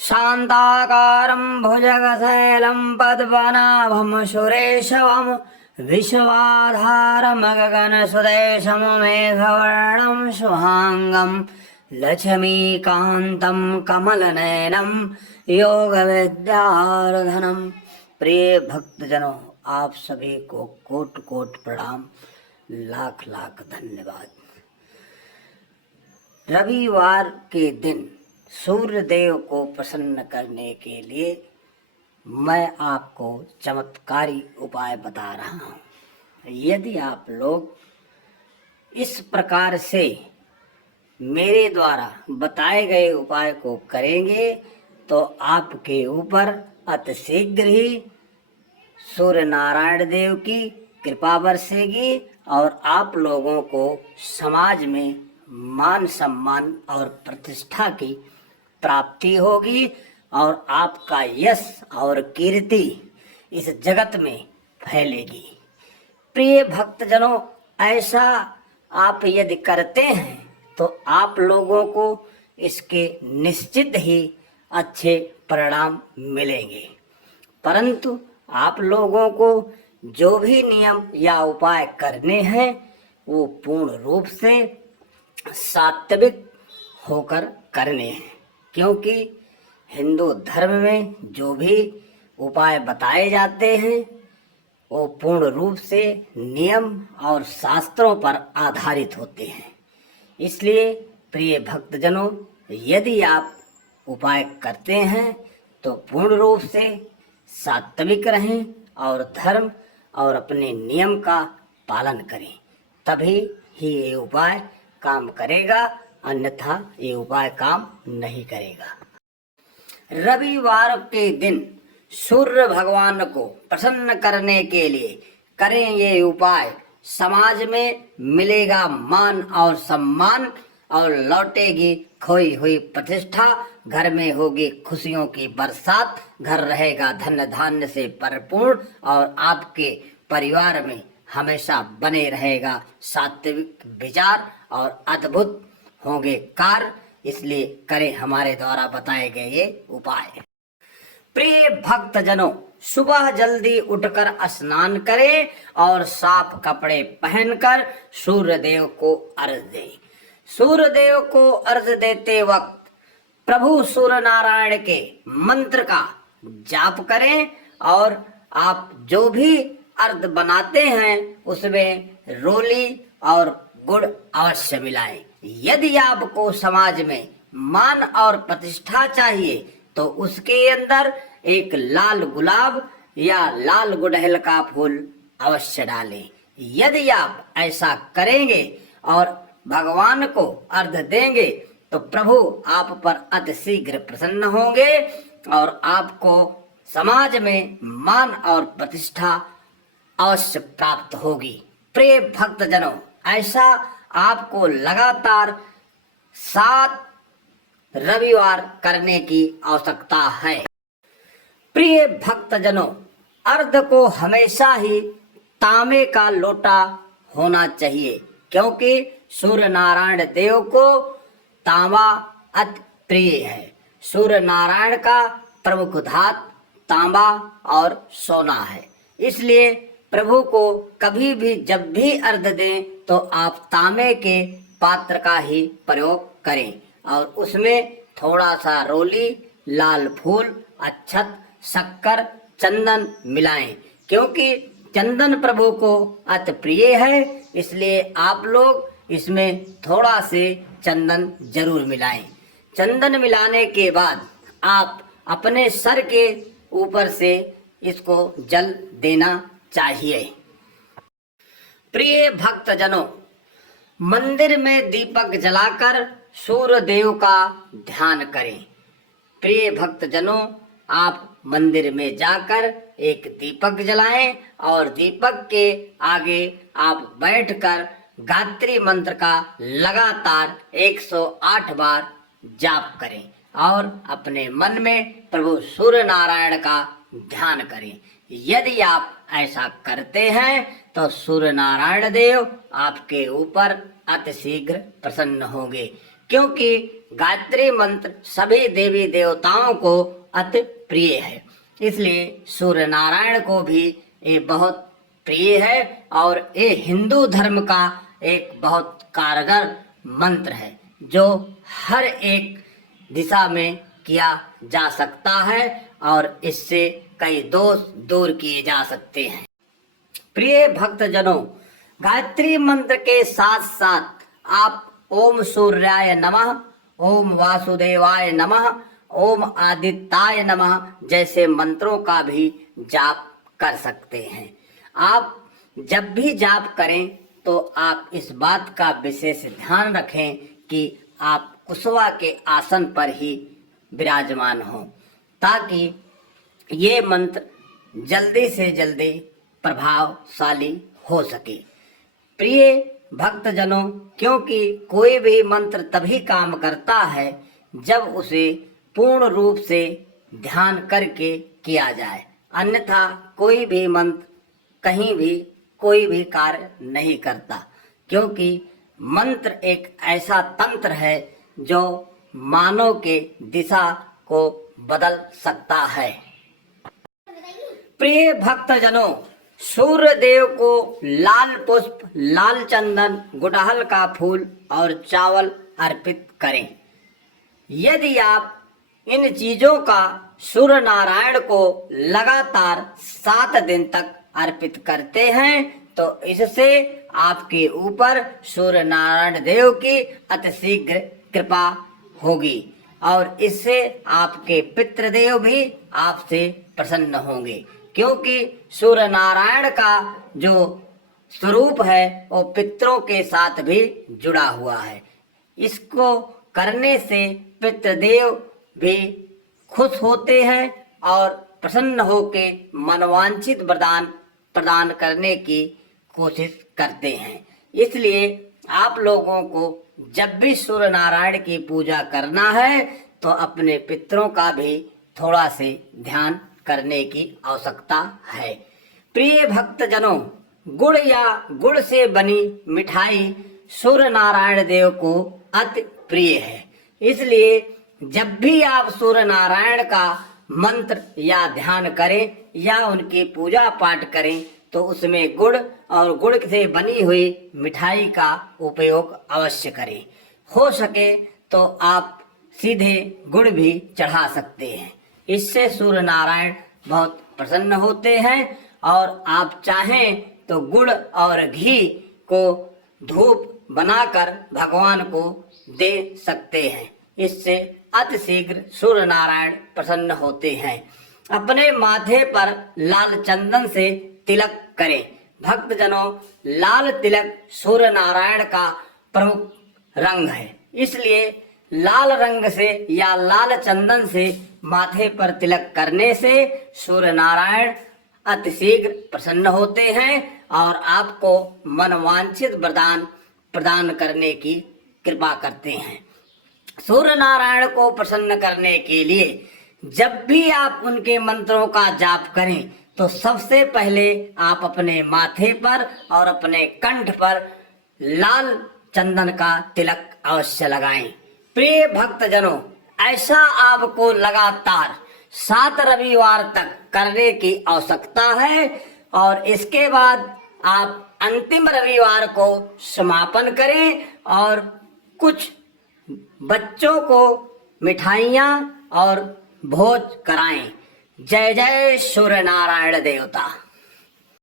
शान्ताकारं भुजगशैलं पद्मनाभं सुरेशं विश्वाधारं गगनसुदेशं मेघवर्णं शुभांगं लक्ष्मीकान्तं कमलनयनं योगविद्याधनं। प्रिय भक्तजनों, आप सभी को कोट कोट प्रणाम, लाख लाख धन्यवाद। रविवार के दिन सूर्य देव को प्रसन्न करने के लिए मैं आपको चमत्कारी उपाय बता रहा हूँ। यदि आप लोग इस प्रकार से मेरे द्वारा बताए गए उपाय को करेंगे तो आपके ऊपर अतिशीघ्र ही सूर्य नारायण देव की कृपा बरसेगी और आप लोगों को समाज में मान सम्मान और प्रतिष्ठा की प्राप्ति होगी और आपका यश और कीर्ति इस जगत में फैलेगी। प्रिय भक्तजनों, ऐसा आप यदि करते हैं तो आप लोगों को इसके निश्चित ही अच्छे परिणाम मिलेंगे। परंतु आप लोगों को जो भी नियम या उपाय करने हैं वो पूर्ण रूप से सात्विक होकर करने हैं, क्योंकि हिंदू धर्म में जो भी उपाय बताए जाते हैं वो पूर्ण रूप से नियम और शास्त्रों पर आधारित होते हैं। इसलिए प्रिय भक्तजनों, यदि आप उपाय करते हैं तो पूर्ण रूप से सात्विक रहें और धर्म और अपने नियम का पालन करें, तभी ही ये उपाय काम करेगा, अन्यथा ये उपाय काम नहीं करेगा। रविवार के दिन सूर्य भगवान को प्रसन्न करने के लिए करें ये उपाय। समाज में मिलेगा मान और सम्मान और लौटेगी खोई हुई प्रतिष्ठा, घर में होगी खुशियों की बरसात, घर रहेगा धन धान्य से परिपूर्ण और आपके परिवार में हमेशा बने रहेगा सात्विक विचार और अद्भुत होंगे कार्य। इसलिए करें हमारे द्वारा बताए गए ये उपाय। प्रिय भक्तजनों, सुबह जल्दी उठकर स्नान करें और साफ कपड़े पहनकर सूर्य देव को अर्घ दें। सूर्य देव को अर्घ देते वक्त प्रभु सूर्य नारायण के मंत्र का जाप करें और आप जो भी अर्घ बनाते हैं उसमें रोली और गुड़ अवश्य मिलाएं। यदि आपको समाज में मान और प्रतिष्ठा चाहिए तो उसके अंदर एक लाल गुलाब या लाल गुड़हल का फूल अवश्य डालें। यदि आप ऐसा करेंगे और भगवान को अर्घ देंगे तो प्रभु आप पर अतिशीघ्र प्रसन्न होंगे और आपको समाज में मान और प्रतिष्ठा अवश्य प्राप्त होगी। प्रिय भक्तजनों, ऐसा आपको लगातार 7 रविवार करने की आवश्यकता है। प्रिय भक्तजनों, अर्घ को हमेशा ही तांबे का लोटा होना चाहिए, क्योंकि सूर्य नारायण देव को तांबा अति प्रिय है। सूर्य नारायण का प्रमुख धातु तांबा और सोना है। इसलिए प्रभु को कभी भी जब भी अर्घ दें तो आप तांबे के पात्र का ही प्रयोग करें और उसमें थोड़ा सा रोली, लाल फूल, अक्षत, शक्कर, चंदन मिलाएं, क्योंकि चंदन प्रभु को अति प्रिय है। इसलिए आप लोग इसमें थोड़ा से चंदन जरूर मिलाएं। चंदन मिलाने के बाद आप अपने सर के ऊपर से इसको जल देना चाहिए। प्रिय भक्तजनों, मंदिर में दीपक जलाकर सूर्य देव का ध्यान करें। प्रिय भक्तजनों, आप मंदिर में जाकर एक दीपक जलाएं और दीपक के आगे आप बैठकर गायत्री मंत्र का लगातार 108 बार जाप करें और अपने मन में प्रभु सूर्य नारायण का ध्यान करें। यदि आप ऐसा करते हैं तो सूर्य नारायण देव आपके ऊपर अतिशीघ्र प्रसन्न होंगे, क्योंकि गायत्री मंत्र सभी देवी देवताओं को अति प्रिय है। इसलिए सूर्य नारायण को भी ये बहुत प्रिय है और ये हिंदू धर्म का एक बहुत कारगर मंत्र है जो हर एक दिशा में किया जा सकता है और इससे कई दोष दूर किए जा सकते हैं। प्रिय भक्तजनों, गायत्री मंत्र के साथ साथ आप ओम सूर्याय नमः, ओम वासुदेवाय नमः, ओम आदित्याय नमः जैसे मंत्रों का भी जाप कर सकते हैं। आप जब भी जाप करें तो आप इस बात का विशेष ध्यान रखें कि आप कुशवा के आसन पर ही विराजमान हों, ताकि ये मंत्र जल्दी से जल्दी प्रभावशाली हो सके। प्रिय भक्तजनों, क्योंकि कोई भी मंत्र तभी काम करता है जब उसे पूर्ण रूप से ध्यान करके किया जाए, अन्यथा कोई भी मंत्र कहीं भी कोई भी कार्य नहीं करता। क्योंकि मंत्र एक ऐसा तंत्र है जो मानव के दिशा को बदल सकता है। प्रिय भक्तजनों, सूर्य देव को लाल पुष्प, लाल चंदन, गुड़हल का फूल और चावल अर्पित करें। यदि आप इन चीजों का सूर्य नारायण को लगातार 7 दिन तक अर्पित करते हैं तो इससे आपके ऊपर सूर्य नारायण देव की अतिशीघ्र कृपा होगी और इससे आपके पितृदेव भी आपसे प्रसन्न होंगे। क्योंकि सूर्य नारायण का जो स्वरूप है वो पितरों के साथ भी जुड़ा हुआ है। इसको करने से पितृदेव भी खुश होते हैं और प्रसन्न होके मनवांछित वरदान प्रदान करने की कोशिश करते हैं। इसलिए आप लोगों को जब भी सूर्य नारायण की पूजा करना है तो अपने पितरों का भी थोड़ा से ध्यान करने की आवश्यकता है। प्रिय भक्तजनों, गुड़ या गुड़ से बनी मिठाई सूर्य नारायण देव को अति प्रिय है। इसलिए जब भी आप सूर्य नारायण का मंत्र या ध्यान करें या उनकी पूजा पाठ करें तो उसमें गुड़ और गुड़ से बनी हुई मिठाई का उपयोग अवश्य करें। हो सके तो आप सीधे गुड़ भी चढ़ा सकते हैं। इससे सूर्य नारायण बहुत प्रसन्न होते हैं और आप चाहें तो गुड़ और घी को धूप बनाकर भगवान को दे सकते हैं। इससे अतिशीघ्र सूर्य नारायण प्रसन्न होते हैं। अपने माथे पर लाल चंदन से तिलक करें। भक्तजनों, लाल तिलक सूर्य नारायण का प्रमुख रंग है। इसलिए लाल रंग से या लाल चंदन से माथे पर तिलक करने से सूर्य नारायण अतिशीघ्र प्रसन्न होते हैं और आपको मनवांछित वरदान प्रदान करने की कृपा करते हैं। सूर्य नारायण को प्रसन्न करने के लिए जब भी आप उनके मंत्रों का जाप करें तो सबसे पहले आप अपने माथे पर और अपने कंठ पर लाल चंदन का तिलक अवश्य लगाएं। प्रिय भक्तजनों, ऐसा आपको लगातार 7 रविवार तक करने की आवश्यकता है और इसके बाद आप अंतिम रविवार को समापन करें और कुछ बच्चों को मिठाइयाँ और भोज कराएं। जय जय सूर्य नारायण देवता।